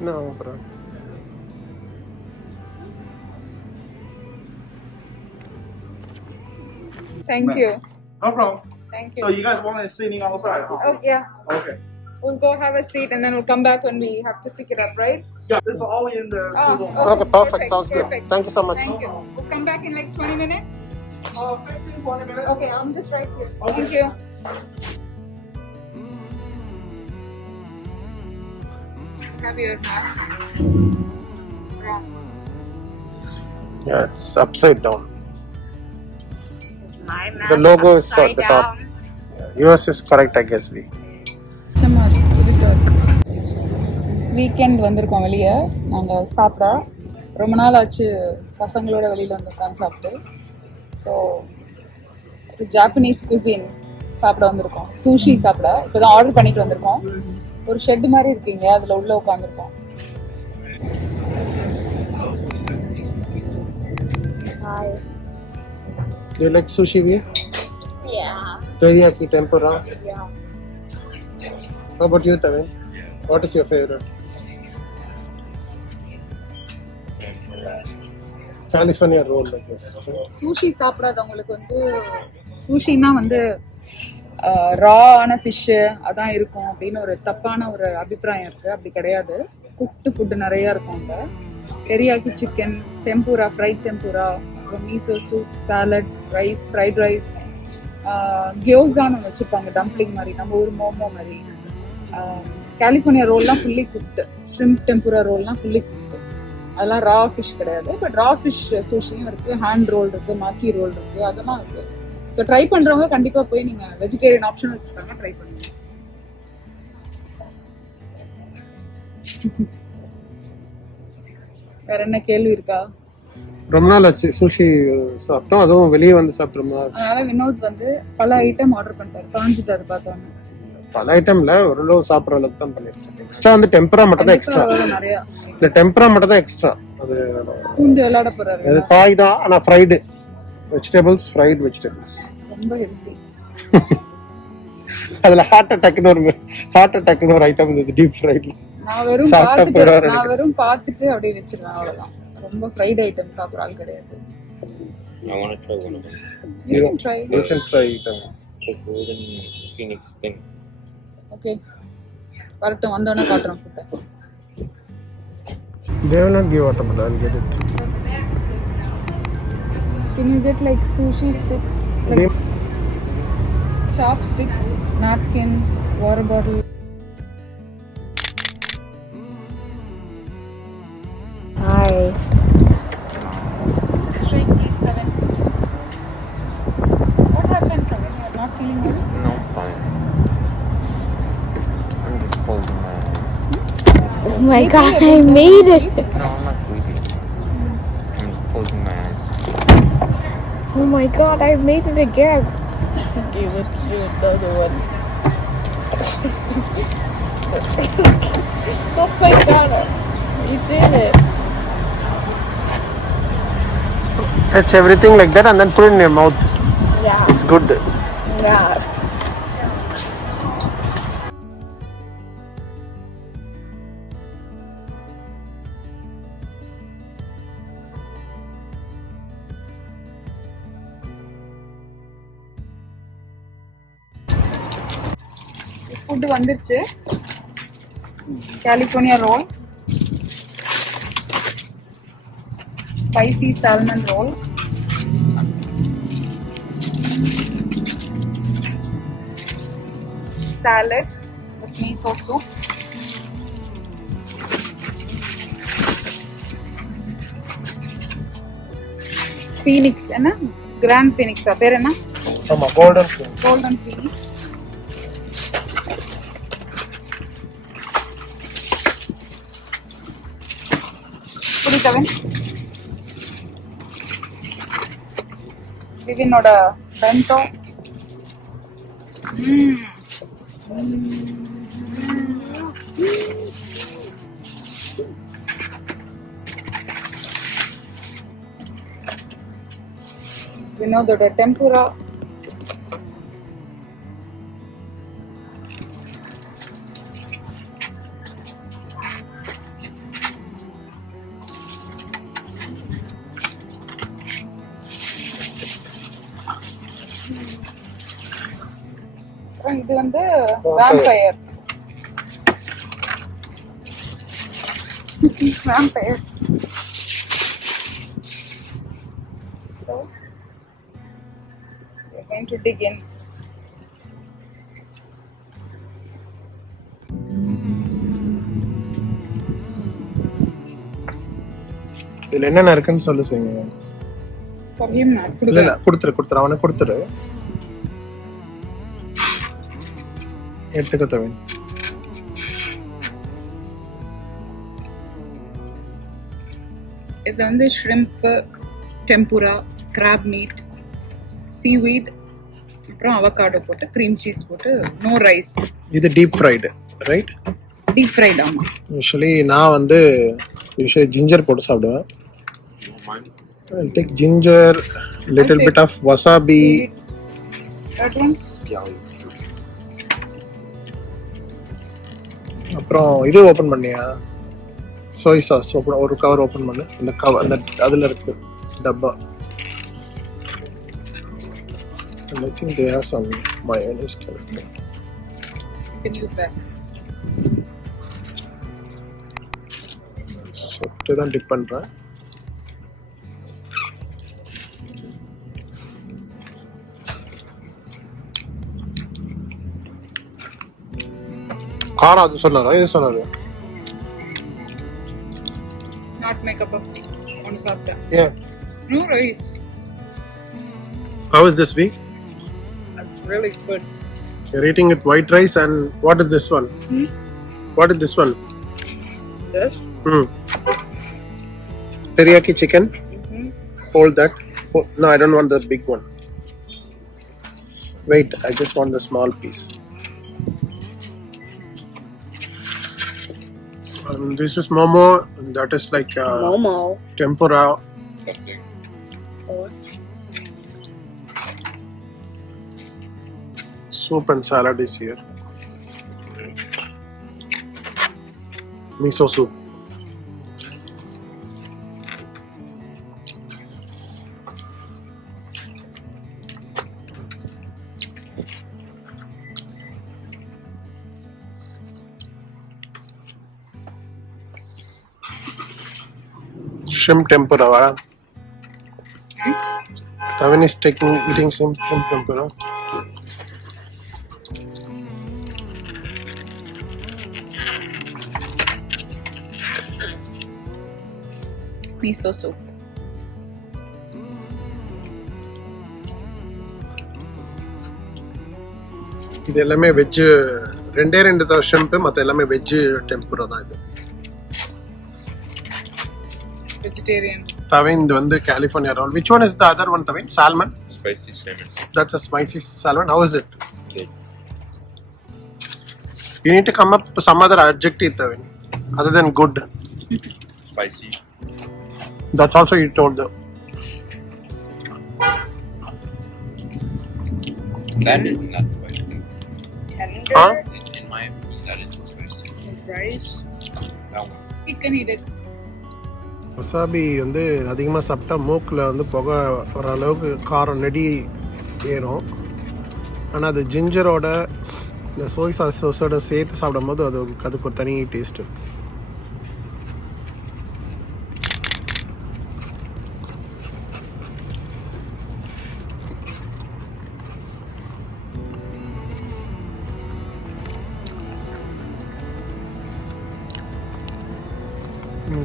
No, bro. Thank you. No problem. Thank you. So you guys want to sitting outside? Oh, yeah. Okay. We'll go have a seat and then we'll come back when we have to pick it up, right? Yeah, this is all in the Oh, Okay, perfect. Sounds good. Thank you so much. Thank you. We'll come back in like 20 minutes. 15, 20 minutes. Okay, I'm just right here. Okay. Thank you. Have your mask. Wrong. Yeah, it's upside down. My mask. The logo is at the top. Yeah, yours is correct, I guess. Weekend வந்திருக்கோம் வெளியே நாங்கள் சாப்பிட. ரொம்ப நாள் ஆச்சு பசங்களோட வெளியில் வந்து உட்காந்து சாப்பிட்டு. ஸோ ஜாப்பனீஸ் குசின் சாப்பிட வந்திருக்கோம். சூஷி சாப்பிட இப்போ தான் ஆர்டர் பண்ணிட்டு வந்திருக்கோம். ஒரு ஷெட் மாதிரி இருக்கீங்க, அதில் உள்ளே உட்காந்துருக்கோம். Hi. Do you like sushi? Yeah. Teriyaki tempura? Yeah. How about you, Tavin? What is your favorite? California roll, I guess. Sushi சாப்பிடாதவங்களுக்கு வந்து சூஷின்னா வந்து ராவான ஃபிஷ்ஷு அதான் இருக்கும் அப்படின்னு ஒரு தப்பான ஒரு அபிப்பிராயம் இருக்குது. அப்படி கிடையாது. குக்டு ஃபுட்டு நிறையா இருக்கும் அங்கே. Teriyaki chicken, tempura, fried tempura, அப்புறம் miso soup, salad, rice, fried rice, கியோசான்னு ஒன்று வச்சுருப்பாங்க, டம்ப்ளிங் மாதிரி, நம்ம ஊர் மோமோ மாதிரி. கலிஃபோர்னியா ரோல்லாம் ஃபுல்லி குக்டு. ஷ்ரிம்ப் டெம்பூரா ரோல்லாம் ஃபுல்லி குக்டு. அதெல்லாம் ரா ஃபிஷ் கிடையாது. பட் ரா ஃபிஷ் சூஷியும் இருக்குது, ஹேண்ட் ரோல் இருக்குது, மாக்கி ரோல் இருக்குது, அதெல்லாம் இருக்குது. ஸோ ட்ரை பண்ணுறவங்க கண்டிப்பாக போய் நீங்கள் வெஜிடேரியன் ஆப்ஷன் வச்சுருக்காங்க, ட்ரை பண்ணுங்க. வேற என்ன கேள்வி இருக்கா? ரொம்ப நாள் ஆச்சு சூஷி சாப்பிட்டோம், அதுவும் வெளியே வந்து சாப்பிட்டோம். அதனால வினோத் வந்து பல ஐட்டம் ஆர்டர் பண்ணிட்டாரு, காஞ்சிட்டாரு பார்த்தோன்னு. பல ஐட்டம்ல ஓரளவு சாப்பிட்ற அளவுக்கு தான் பண்ணிருக்கேன். எக்ஸ்ட்ரா வந்து டெம்பரா மட்டும் தான் எக்ஸ்ட்ரா. நிறைய இந்த டெம்பரா மட்டும் தான் எக்ஸ்ட்ரா. அது பூண்டு விளையாட போறாரு. அது காய் தான், ஆனா ஃப்ரைடு வெஜிடபிள்ஸ், ஃப்ரைட் வெஜிடபிள்ஸ். ரொம்ப ஹெல்தி. அதுல ஹார்ட் அட்டாக்னு ஒரு ஐட்டம் இருந்தது, டீப் ஃப்ரைட்ல. நான் வெறும் பார்த்துட்டு அப்படியே வச்சிருவேன், அவ்வளவுதான். ரொம்ப ஃப்ரைட் ஐட்டம் சாப்பிட்ற ஆள் கிடையாது. I want to try one of them. You can try. You can try them. The golden phoenix thing. Okay. வரட்டும், வந்தோடனே காட்டுறோம் ஃபுட்டை. They will not give water, but I'll get it. Can you get like sushi sticks? Like chopsticks, napkins, water bottle. Hi. Sit straight, please, Tavin. What happened, Tavin? You're not feeling well? No, fine. I'm just holding my eyes. Oh my god, I made it! No, I'm not sleepy. I'm just closing my eyes. Oh my god, I made it again! Okay, let's do another one. Oh my god, you did it! Touch everything like that and then put it in your mouth. Yeah. It's good. Yeah. Food வந்துருச்சு. California roll, spicy salmon roll, salad with miso soup, phoenix என்ன grand phoenix பேர் என்ன? ஆமா, golden phoenix. புரியுதவன் விவினோட பென்டோ. வினோதோட டெம்பூரா. இது வந்து vampire. Vampire. So we're going to dig in. இதுல என்னென்ன இருக்குன்னு சொல்லு செய்யுங்க. For him, இல்ல கொடுத்துரு அவனை கொடுத்துரு. எடுத்துக்க தவின். இது வந்து shrimp, tempura, crab meat, seaweed, அப்புறம் avocado போட்டு cream cheese போட்டு no rice. இது deep fried, right? Deep fried ஆமா. யூசுவலி நான் வந்து ஜிஞ்சர் போட்டு சாப்பிடுவேன். I'll take ginger, little bit of wasabi. That one? அப்புறம் இது ஓபன் பண்ணியா? சோய் சாஸ் ஒரு கவர் ஓபன் பண்ணு. அந்த அதுல இருக்கு டப்பா. And I think they have some mayonnaise kind of thing. You can use that. So தான் டிப் பண்றேன். காரம் அது சொன்னாரா இது சொன்னாரு? Not make a cup of tea. ஒன்னு சாப்பிட்டேன். Yeah. No rice. How is this week? That's really good. You're eating with white rice and what is this one? What is this one? This? Teriyaki chicken? Hold that. Oh, no, I don't want the big one. Wait, I just want the small piece. This is momo. That is like Momo. tempura. Soup and salad is here. Miso soup. Shrimp tempura. Tavin is eating shrimp tempura. Miso soup. இது எல்லாமே வெஜ். ரெண்டு தான் ஷிம்ப், மற்ற எல்லாமே வெஜ் டெம்பரா தான். இது Vegetarian. Tavin இது வந்து California roll. Which one is the other one, Tavin? Salmon? Spicy salmon. That's a spicy salmon. How is it? Okay. You need to come up with some other adjective, Tavin, other than good. Spicy. That's also you told the. That is not spicy. Tender. Huh? In my opinion, that is not spicy. Rice. That one. You can eat it. Wasabi வந்து அதிகமாக சாப்பிட்டா மூக்கில் வந்து புகை வர அளவுக்கு காரம் நெடி ஏறும். ஆனால் அது ஜிஞ்சரோட இந்த சோய் சாஸோட சேர்த்து சாப்பிடும் போது அதுக்கு ஒரு தனி டேஸ்ட்டு.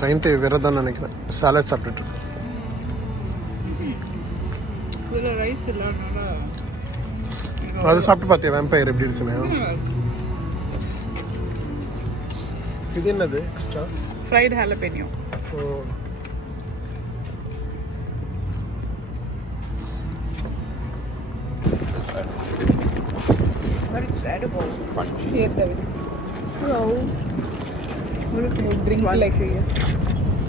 சைன்த்தை விரதம் நினைக்கிறேன். சாலட் சாப்பிட்டுட்டு இதில் ரைஸ் இல்லாதனால அது சாப்பிட்டு பார்த்தியா வேம்பயர் எப்படி இருக்குன்னு? இது என்னது extra? Fried jalapeno. But it's edible. Crunchy. Here, David. Hello. What if you drink like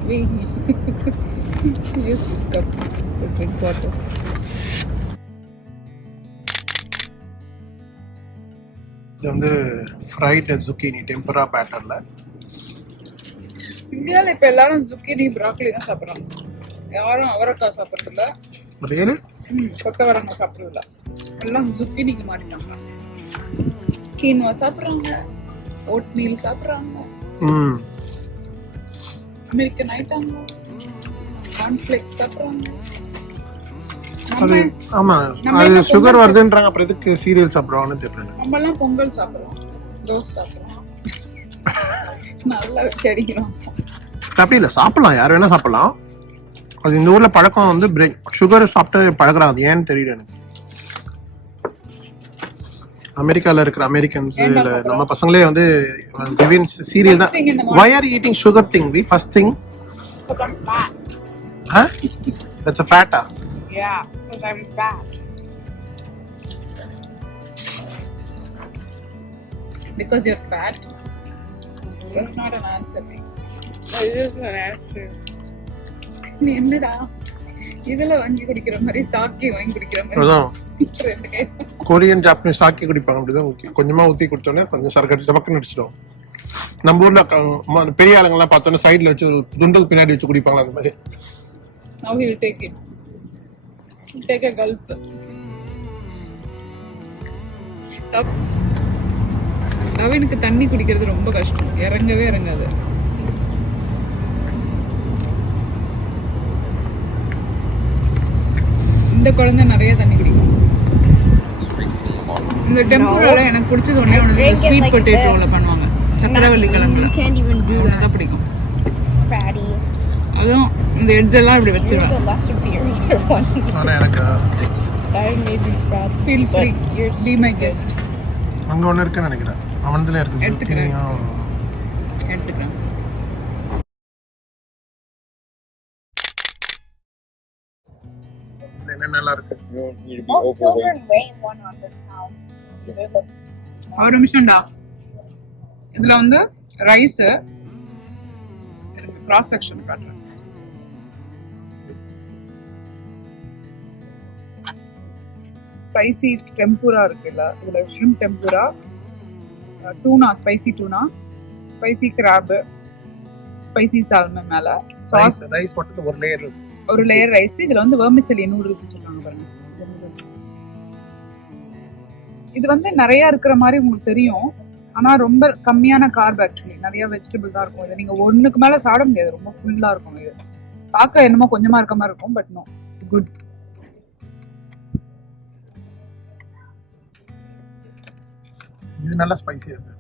we use this cup to drink water? இது வந்து ஃப்ரைடு zucchini டெம்பரா பேட்டர்ல. இந்தியாவில் இப்போ எல்லாரும் zucchini broccoli தான் சாப்பிட்றாங்க. யாரும் அவரைக்காய் சாப்பிட்றதில்ல. ரியலி? கொத்தவரங்காய் சாப்பிட்றதில்ல. எல்லாம் zucchiniக்கு மாறிட்டாங்க. கீன்வா சாப்பிட்றாங்க, ஓட் மீல் சாப்பிட்றாங்க, ம் அமெரிக்கன் ஐட்டங்க, கார்ன்ஃப்ளேக்ஸ் சாப்பிட்றாங்க. அது ஆமா அது சுகர் வருதுன்றாங்க, அப்புறம் எதுக்கு சீரியல் சாப்பிடுவாங்கன்னு தெரியல. நம்மலாம் பொங்கல் சாப்பிட்றோம், தோசை சாப்பிட்றோம், நல்லா செடிக்கிறோம். அப்படி இல்லை, சாப்பிடலாம், யார் வேணா சாப்பிடலாம். அது இந்த ஊர்ல பழக்கம் வந்து சுகர் சாப்பிட்டு பழகுறாங்க, அது ஏன்னு தெரியல எனக்கு. அமெரிக்கால இருக்கிற அமெரிக்கன்ஸ் இல்ல நம்ம பசங்களே வந்து கிவின் சீரியல் தான். Why are you eating sugar thing? The first thing. Huh? That's a fat. Yeah, because I'm fat. Because you're fat? That's not an answer. It is an answer. நீ என்னடா இதுல வாங்கி குடிக்கிற மாதிரி சாக்கி வாங்கி குடிக்கிற மாதிரி கொரியன் ஜாப்பனீஸ் சாக்கி குடிப்பாங்க, அப்படிதான் கொஞ்சமா ஊத்தி குடிச்சோன்னே கொஞ்சம் சரக்கு சமக்குன்னு அடிச்சிடும். நம்ம ஊர்ல பெரிய ஆளுங்கெல்லாம் பார்த்தோன்னா சைட்ல வச்சு துண்டல் பின்னாடி வச்சு குடிப்பாங்க, அந்த மாதிரி. Now he'll take it. He'll take a gulp. நவீனுக்கு தண்ணி குடிக்கிறது ரொம்ப கஷ்டம், இறங்கவே இறங்காது. இந்த குழந்தை நிறைய தண்ணி குடிக்கும். இந்த டெம்பூரால எனக்கு பிடிச்சது ஒண்ணே ஸ்வீட் பொட்டேட்டோல பண்ணுவாங்க, சக்கரவள்ளி கிழங்குல. அதுதான் பிடிக்கும். அதுவும் இந்த எட்ஜெல்லாம் இப்படி வச்சிருவேன். ஆனா எனக்கு feel free, be my guest. அங்க ஒண்ணு இருக்குன்னு நினைக்கிறேன், அவன்துல இருக்கு. எடுத்துக்கிறேன். என்னென்னலாம் இருக்கு? You don't need to be overweight. ஒரு நிமிஷம்டா. இதுல வந்து ரைஸ் கிராஸ் செக்ஷன் காட்டுறேன். ஸ்பைசி டெம்பூரா இருக்குல்ல, இதுல shrimp tempura, tuna, spicy tuna, spicy crab, spicy salmon, மேல சாஸ், ரைஸ் மட்டும் ஒரு லேயர் இருக்கு, ஒரு லேயர் ரைஸ். இதுல வந்து வெர்மிசெலி நூடுல்ஸ் வச்சிருக்காங்க பாருங்க. இது வந்து நிறைய இருக்கிற மாதிரி உங்களுக்கு தெரியும், ஆனா ரொம்ப கம்மியான கார்ப். ஆக்சுவலி நிறைய வெஜிடபிள் தான் இருக்கும். இது நீங்க ஒண்ணுக்கு மேல சாப்பிட முடியாது, ரொம்ப ஃபுல்லா இருக்கும். இது பார்க்க என்னமோ கொஞ்சமா இருக்க மாதிரி இருக்கும், பட் நோ, இட்ஸ் குட். இது நல்லா ஸ்பைசியா இருக்கு.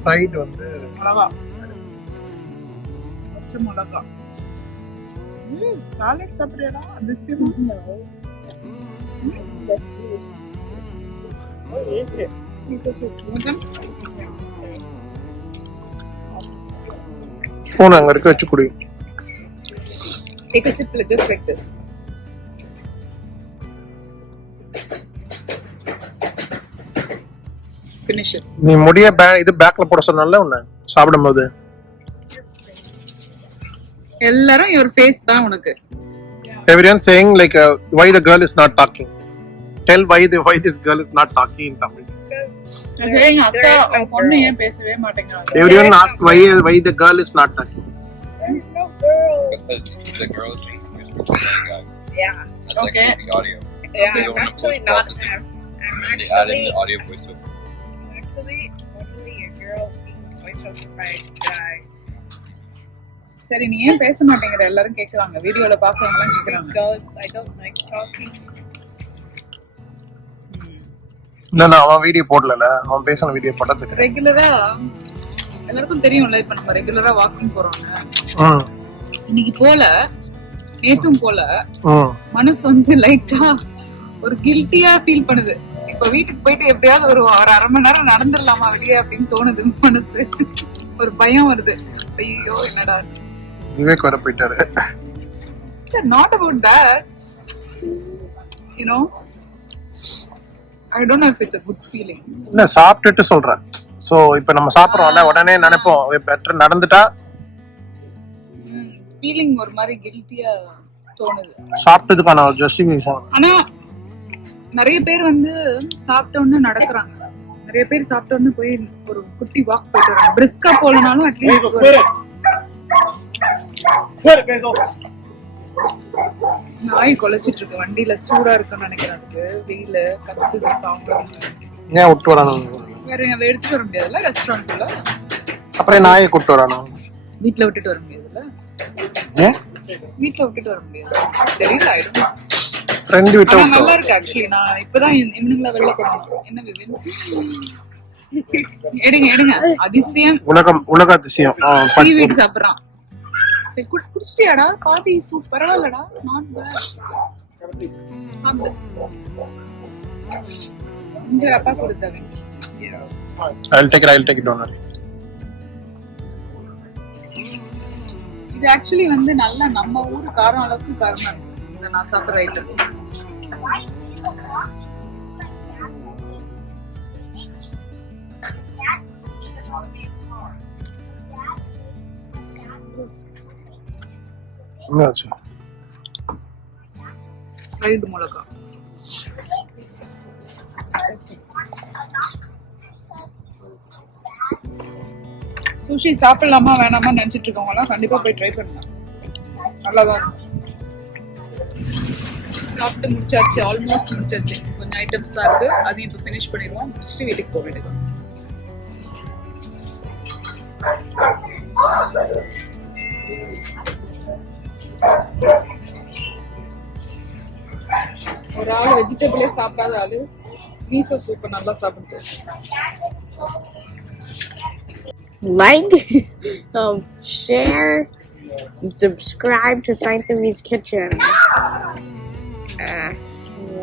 ஃப்ரைட் வந்து மிளகா, பச்சை மிளகா. சாலட் சாப்பிடுறா அதிசயமா. போன அங்க இருக்க வச்சு குடி. Take a sip just like this. Finish it. நீ முடிய இது பேக்ல போட சொன்னல உன்ன சாப்பிடும்போது. எல்லாரும் your face தான் உனக்கு. Everyone saying like why the girl is not talking. Tell why this girl is not talking in Tamil. saying அக்கா பொண்ணு ஏன் பேசவே மாட்டேங்கறாங்க. Everyone ask why the girl is not talking. There's no girl. Because the girl is being used for the guy. Yeah. That's Okay. like the audio. Yeah, They I'm don't actually have not. processing. I'm They add in actually the audio voiceover. totally a girl being voiceover by a guy. சரி நீ ஏன் பேச மாட்டேங்கற? எல்லாரும் கேக்குறாங்க, வீடியோல பாக்குறவங்க எல்லாம் கேக்குறாங்க. Because I don't like talking. இல்ல அவன் வீடியோ போடல, அவன் பேசின வீடியோ போட்டது. ரெகுலரா எல்லாருக்கும் தெரியும்ல, இப்ப நம்ம ரெகுலரா வாக்கிங் போறோம்ல. இன்னைக்கு போல, நேத்தும் போல, மனசு வந்து லைட்டா ஒரு கில்ட்டியா ஃபீல் பண்ணுது. இப்ப வீட்டுக்கு போயிட்டு எப்படியாவது ஒரு அரை மணி நேரம் நடந்துடலாமா வெளியே அப்படின்னு தோணுது. மனசு ஒரு பயம் வருது. ஐயோ என்னடா விவேக் வர போயிட்டாரு. Not about that, you know. I don't know if it's a good feeling. இல்ல சாப்பிட்டுட்டு சொல்றேன். சோ இப்போ நம்ம சாப்பிடுறோம்ல, உடனே நினைப்போம் பெட்டர் நடந்துட்டா. ஃபீலிங் ஒரு மாதிரி கில்ட்டியா தோணுது சாப்பிட்டதுக்கான ஜஸ்டிஃபிகேஷன். ஆனா நிறைய பேர் வந்து சாப்பிட்ட உடனே நடக்கிறாங்க. நிறைய பேர் சாப்பிட்ட உடனே போய் ஒரு குட்டி வாக் போயிட்டு வராங்க. பிரிஸ்கா போலனாலும் அட்லீஸ்ட் நாய் குலைச்சிட்டு இருக்கு வண்டியில சூடா இருக்குன்னு நினைக்கிறேன். அதுக்கு வெயில கத்துது அவங்க. ஏன் விட்டு வரானுங்க? வேற எங்க எடுத்துட்டு வர முடியாதுல்ல ரெஸ்டாரண்ட்ல. அப்புறம் நாயை கூப்பிட்டு வரானுங்க. வீட்டுல விட்டுட்டு வர முடியாதுல்ல. ஏன் வீட்டுல விட்டுட்டு வர முடியாது? தெரியல ஆயிடும். ஃப்ரெண்ட் விட்டு ஆனா நல்லா இருக்கு ஆக்சுவலி. நான் இப்பதான் இவனுங்கள வெளில போடணும். என்ன விவின்? எடுங்க எடுங்க. அதிசயம். உலக அதிசயம். சீவீட் சாப்பிடுறான். சரி குடிச்சிட்டியாடா? பாட்டி சூப் பரவாயில்லடா. நான் சாப்பிடு. இங்க அப்பா கொடுத்தவன். I'll take it down. இது ஆக்சுவலி வந்து நல்லா நம்ம ஊர் காரம் அளவுக்கு காரமா இருக்கு. இந்த நான் சாப்பிட்ற ஐட்டம். என்னாச்சு? ஃப்ரைடு மிளகா. சுஷி சாப்பிடலாமா வேணாமா நினைச்சிட்டு இருக்கவங்கலாம் கண்டிப்பா போய் ட்ரை பண்ணுங்க. நல்லாதான் இருக்கும். சாப்பிட்டு முடிச்சாச்சு. ஆல்மோஸ்ட் முடிச்சாச்சு. கொஞ்சம் ஐட்டம்ஸ் தான் இருக்கு. அதையும் இப்போ ஃபினிஷ் பண்ணிடுவோம். முடிச்சுட்டு வீட்டுக்கு போக வேண்டியது. ஒரு ஆள் வெஜிடபிளே சாப்பிடாத ஆளு மீசோ சூப்பை நல்லா சாப்பிட்டு. Like, share, and subscribe to Scientific Kitchen.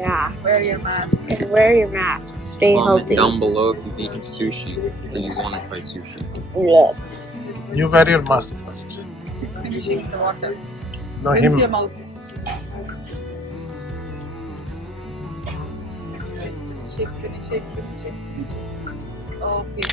Yeah. Wear your mask. And wear your mask. Stay Comment healthy. down below if you've eaten sushi or you want to try sushi. Yes. You wear your mask first. Finishing the water. No, Rinse him. your mouth. Shake. Okay.